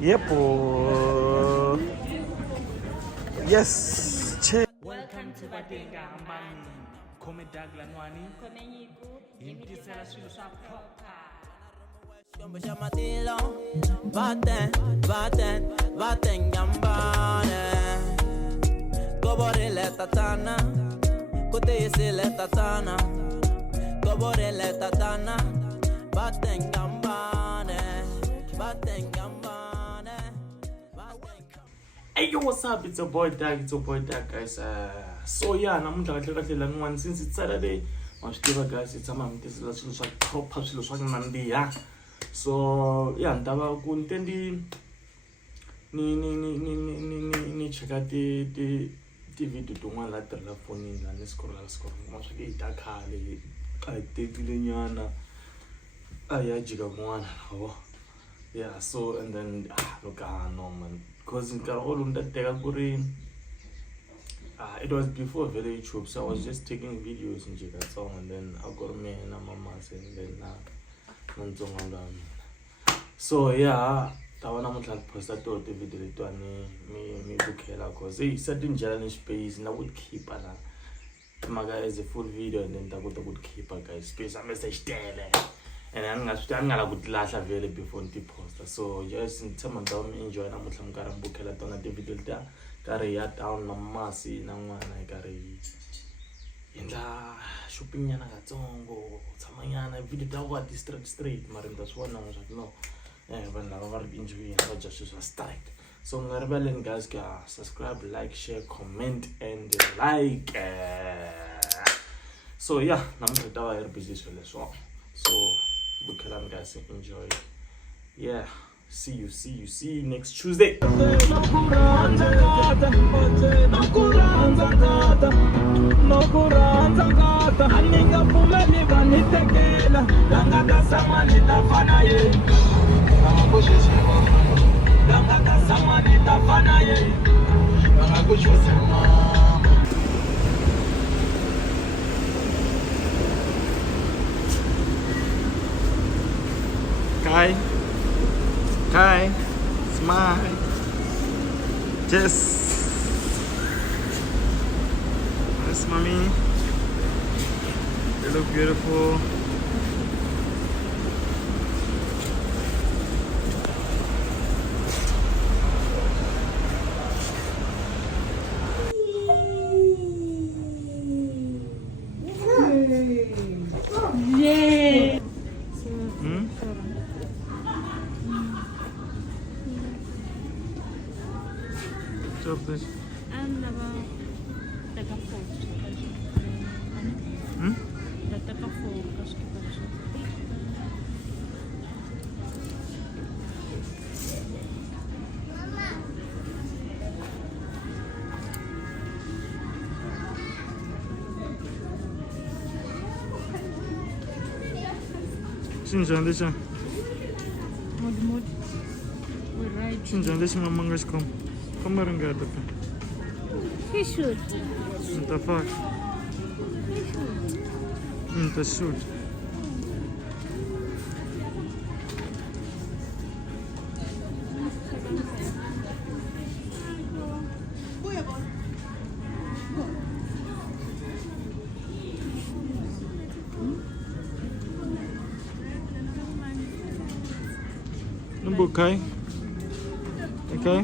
Yep. Yes. Welcome to Vate Hinga Hambani. Come Dagla Nwani. Come Nyikue. Yimtisela swilo swa proper. Vatehingahambani. Goborile tatana, kuteyisile tatana. Goborile tatana, Vatehingahambani. Hey, yo, what's up? It's your boy Dag. Guys. So yeah, namuntlha kahle laniwani since it's Saturday. Mashitiva guys, it's ama mtisela swilo swa proper, swilo swa nandiha. So yeah, ndava ku ntendi ni cheka ti video tin'wana la tirhela fonini la ni scrolla kuma swa ku hi ta khale a hi tekile nyana a ya jika kun'wana yabo. Yeah, so and then look, no man, because in Karol it was before very YouTube, so I was just taking videos in Jika song, and then I got me and mama and then so yeah, that one I'm like posted to the video to me bukela because he said in challenge space and I would keep my guys a full video and then I would keep a guys space a message there. And I'm gonna good last available before the poster. So just in some of them enjoy na mutlam karam bukela tona the video there. Carry ya down na masi na mwana carry. Inda shopping yana gatsongo. Samanyana video da wa district straight. Marim das one na was no. When I over enjoy and just straight. So ngaribelen guys ka subscribe, like, share, comment and like. So yeah, namutla dawa er busy so. Bukelan guys, enjoy. Yeah, see you next Tuesday. Kai, smile. Yes. Yes, mommy. You look beautiful. Yay! Please. And about the Sinjandisha. We're right. Sinjandisha mamangas kom. Kom maar een gata. He should. What the fuck? The shoot. Okay. Okay.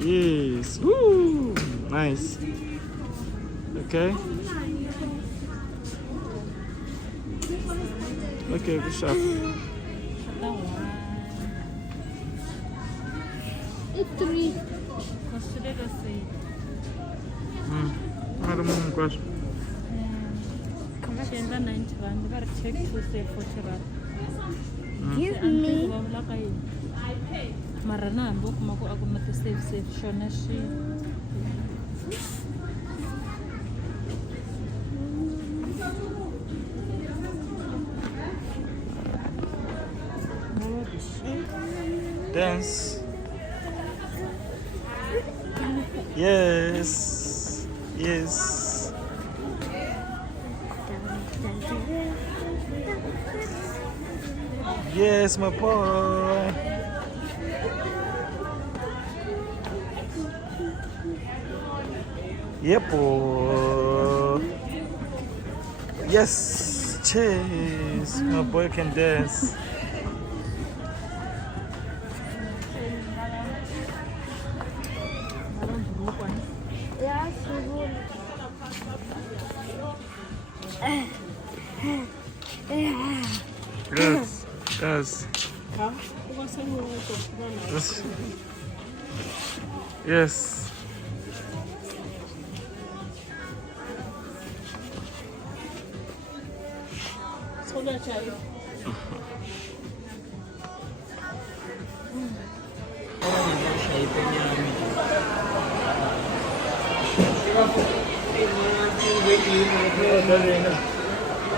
Yes. Woo! Nice. Okay. Okay, good shot. It's three. Consider the same. I don't know question. Shenda 91. You gotta check to say 40 rand. Give me. Marana book mako ako na save shona shi. Dance. Yes. Yes. Yes, my boy. Yep. Yes. Cheers. My boy can dance. Yeah, sure. Yes. Yes. Yes.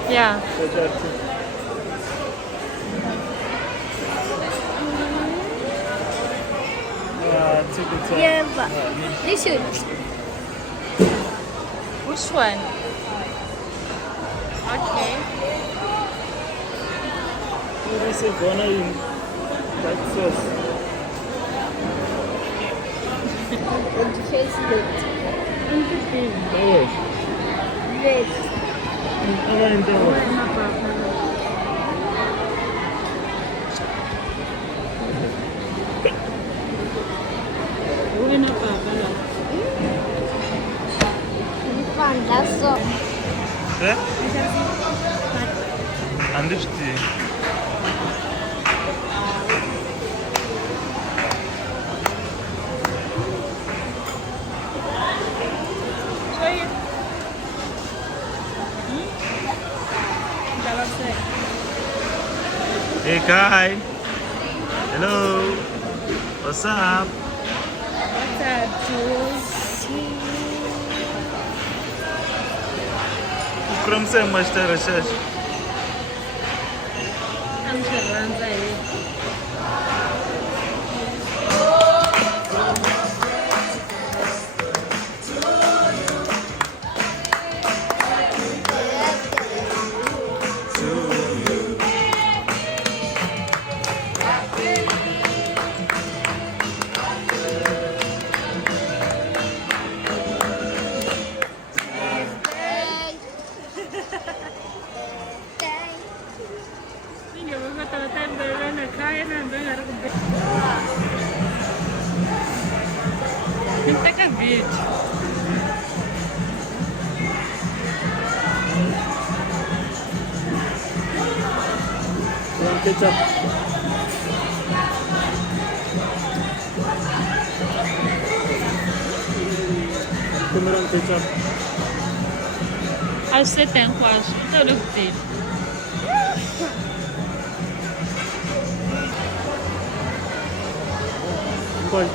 Yeah. Yeah, but listen. Which one? Okay. And the face red. That's all. Understood. Hey guy. Hello. What's up? What's up, Jules? From same master research. I'm sure take a beach. Ketchup. Kumaran ketchup. I'll sit and wash. Don't look deep. Boy.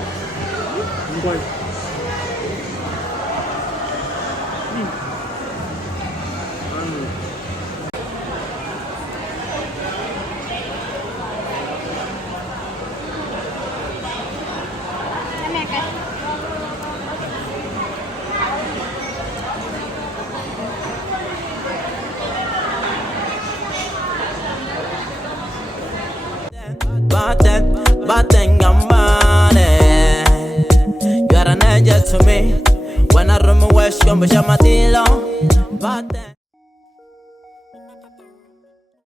Vatehingahambani. You are an angel to me. When I run my west, come with your matilo.